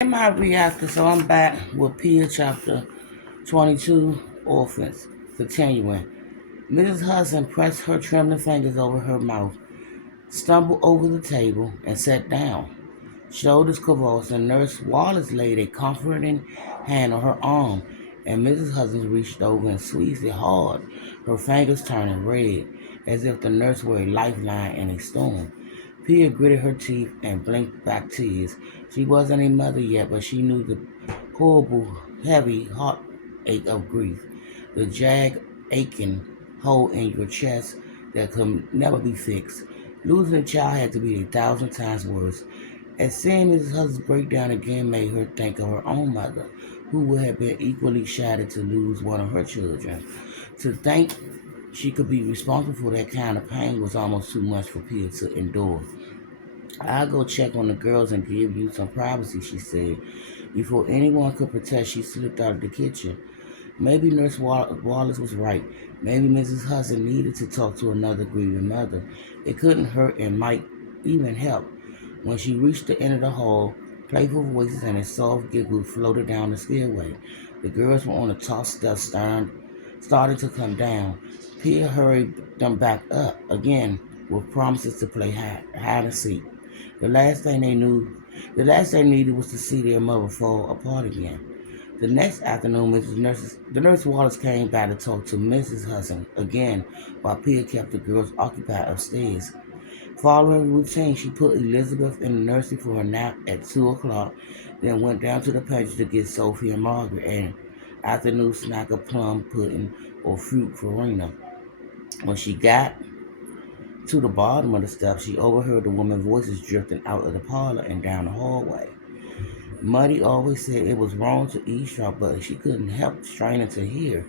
In my reactor, so I'm back with Pia Chapter 22, Orphans, continuing. Mrs. Hudson pressed her trembling fingers over her mouth, stumbled over the table, and sat down. Shoulders convulsed, and Nurse Wallace laid a comforting hand on her arm, and Mrs. Hudson reached over and squeezed it hard, her fingers turning red, as if the nurse were a lifeline in a storm. Pia gritted her teeth and blinked back tears. She wasn't a mother yet, but she knew the horrible, heavy heartache of grief, the jag aching hole in your chest that could never be fixed. Losing a child had to be 1,000 times worse. And seeing Mrs. Hudson's breakdown again made her think of her own mother, who would have been equally shattered to lose one of her children. To think she could be responsible for that kind of pain was almost too much for Pia to endure. "I'll go check on the girls and give you some privacy," she said. Before anyone could protest, she slipped out of the kitchen. Maybe Nurse Wallace was right. Maybe Mrs. Hudson needed to talk to another grieving mother. It couldn't hurt and might even help. When she reached the end of the hall, playful voices and a soft giggle floated down the stairway. The girls were on the top steps, starting to come down. Pia hurried them back up again with promises to play hide and seek. The last thing they knew, the last they needed was to see their mother fall apart again. The next afternoon, the nurse Wallace came by to talk to Mrs. Hudson again, while Pia kept the girls occupied upstairs. Following routine, she put Elizabeth in the nursery for a nap at 2 o'clock, then went down to the pantry to get Sophie and Margaret an afternoon snack of plum pudding or fruit farina. When she got to the bottom of the steps, she overheard the women's voices drifting out of the parlor and down the hallway. Muddy always said it was wrong to eavesdrop, but she couldn't help straining to hear,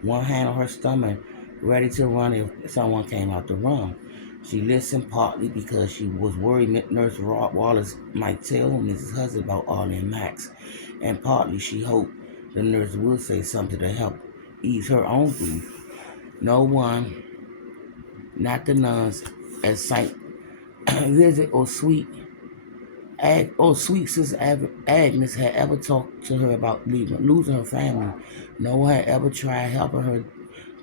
one hand on her stomach, ready to run if someone came out the room. She listened partly because she was worried Nurse Wallace might tell Mrs. Hudson about Arlie and Max, and partly she hoped the nurse would say something to help ease her own grief. No one, not the nuns at St. Visit or sweet Sister Agnes had ever talked to her about losing her family. No one had ever tried helping her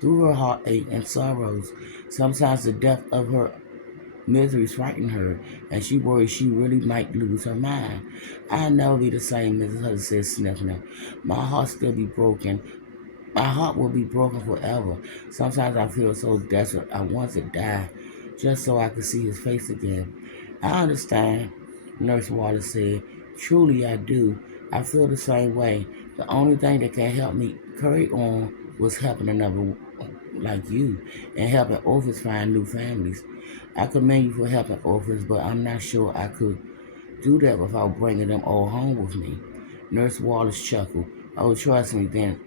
through her heartache and sorrows. Sometimes the depth of her misery frightened her, and she worried she really might lose her mind. "I'll never be the same," Mrs. Hudson said, sniffling. "My heart still be broken. My heart will be broken forever. Sometimes I feel so desperate I want to die, just so I could see his face again." "I understand," Nurse Wallace said. "Truly I do. I feel the same way. The only thing that can help me carry on was helping another like you and helping orphans find new families. I commend you for helping orphans, but I'm not sure I could do that without bringing them all home with me." Nurse Wallace chuckled. "Oh, trust me, then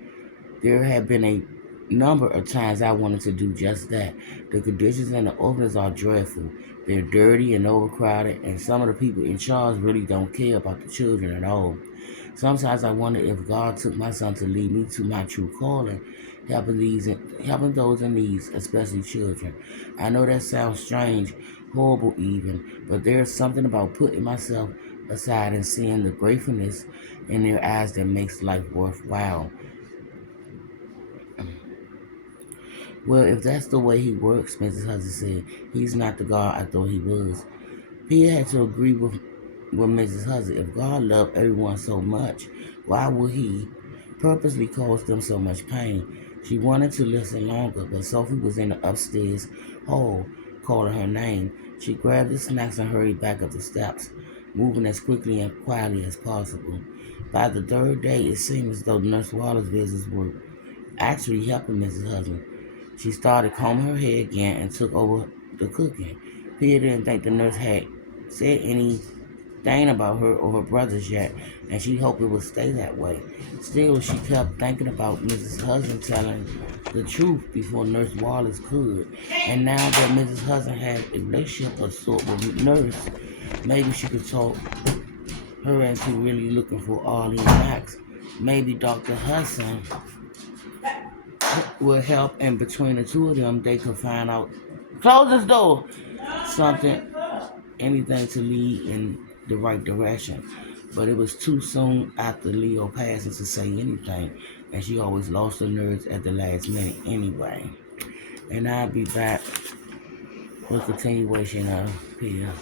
there have been a number of times I wanted to do just that. The conditions in the orphanages are dreadful. They're dirty and overcrowded, and some of the people in charge really don't care about the children at all. Sometimes I wonder if God took my son to lead me to my true calling, helping those in need, especially children. I know that sounds strange, horrible even, but there's something about putting myself aside and seeing the gratefulness in their eyes that makes life worthwhile." "Well, if that's the way he works," Mrs. Hudson said, "he's not the God I thought he was." Pia had to agree with Mrs. Hudson. If God loved everyone so much, why would he purposely cause them so much pain? She wanted to listen longer, but Sophie was in the upstairs hall, calling her name. She grabbed the snacks and hurried back up the steps, moving as quickly and quietly as possible. By the third day, it seemed as though Nurse Waller's visits were actually helping Mrs. Hudson. She started combing her hair again and took over the cooking. Pia didn't think the nurse had said anything about her or her brothers yet, and she hoped it would stay that way. Still, she kept thinking about Mrs. Hudson telling the truth before Nurse Wallace could. And now that Mrs. Hudson had a relationship of sort with the nurse, maybe she could talk her into really looking for Arlie and Max. Maybe Dr. Hudson will help, and between the two of them, they could find out. Close this door! Something, anything to lead in the right direction. but it was too soon after Leo passing to say anything, and she always lost her nerves at the last minute anyway. And I'll be back with continuation of Pia.